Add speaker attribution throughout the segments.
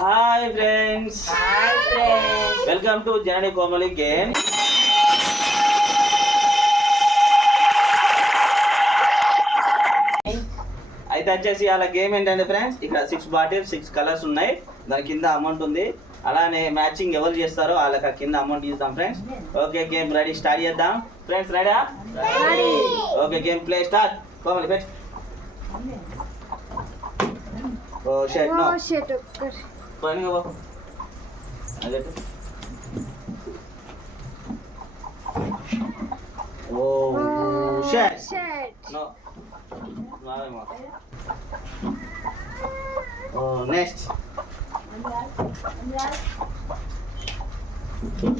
Speaker 1: Hi friends
Speaker 2: hi friends
Speaker 1: welcome to Janani Komali game అయితే వచ్చేసి అలా గేమ్ ఏంటంటే ఫ్రెండ్స్ ఇక్కడ సిక్స్ బాటిల్స్ సిక్స్ కలర్స్ ఉన్నాయి. దాని కింద అమౌంట్ ఉంది. అలానే మ్యాచింగ్ ఎవరు చేస్తారో వాళ్ళకి ఆ కింద అమౌంట్ ఇస్తాం friends okay game ready start చేద్దాం. Friends ready okay game play start Komali first ఓ షర్ట్ నో పని బాబు అదే ఓ షర్ట్ నో. ఓ నెక్స్ట్.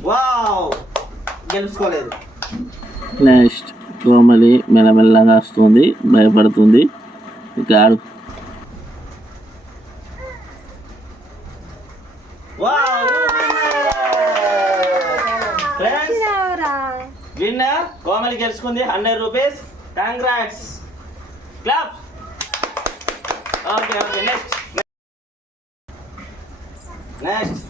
Speaker 1: వావ్! గెలుచుకోలేదు.
Speaker 3: నెక్స్ట్ కోమలి మెల్లమెల్లగా వస్తుంది భయపడుతుంది. ఇక ఆడు
Speaker 1: ఫ్రెండ్స్ విన్నర్ కోమలి గెలుచుకుంది hundred rupees congrats clap okay okay next next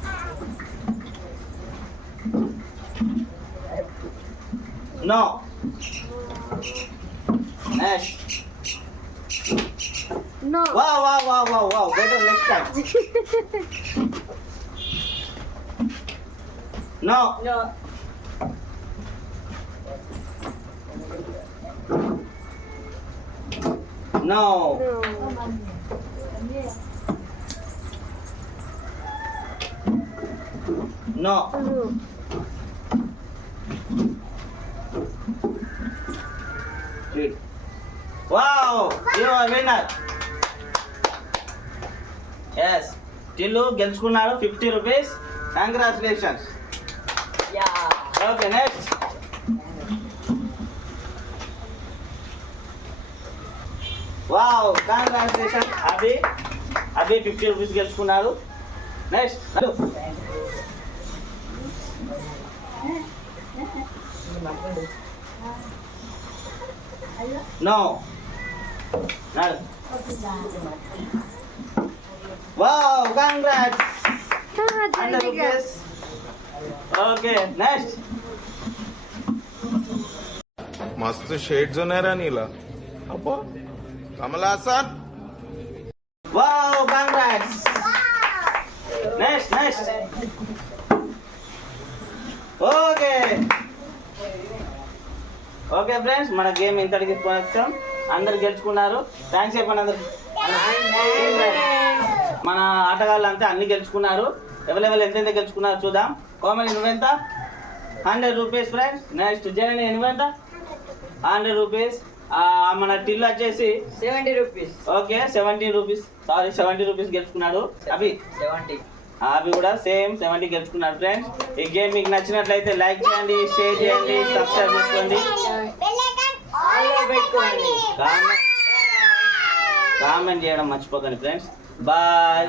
Speaker 1: no next
Speaker 4: no
Speaker 1: వా వా వా వా వా better next time no
Speaker 2: no
Speaker 1: no no wow you are winner yes Tillu గెలుచుకున్నాడు. Fifty rupees
Speaker 2: congratulations
Speaker 1: okay next wow congratulation Abhi Abhi fifty rupees గెలుచుకున్నాడు next no నడు wow congrats hundred rupees okay next
Speaker 5: मस्त shade जो नाही राणीला अप्पा कमला असा
Speaker 1: wow congrats next next okay okay friends మన గేమ్ ఇంతటికి వచ్చాం అందరు గెలుచుకున్నారు థ్యాంక్స్ చెప్పండి అందరు మన ఆటగాళ్ళు అంతా అన్ని గెలుచుకున్నారు ఎవరెవరు ఎంతెంత గెలుచుకున్నారు చూద్దాం. కోమలి నువ్వెంత? Hundred rupees friends. Next Janani నువ్వెంత? Hundred rupees. మన టిల్లు వచ్చేసి
Speaker 2: seventy rupees.
Speaker 1: Okay seventy rupees. Sorry seventy rupees గెలుచుకున్నాడు. అభి.
Speaker 2: సెవెంటీ.
Speaker 1: అవి కూడా సేమ్ సెవెంటీ గెలుచుకున్నాడు ఫ్రెండ్స్. ఈ గేమ్ మీకు నచ్చినట్లయితే లైక్ చేయండి షేర్ చేయండి సబ్స్క్రైబ్ చేసుకోండి. కామెంట్ చేయడం మర్చిపోకండి ఫ్రెండ్స్. బాయ్.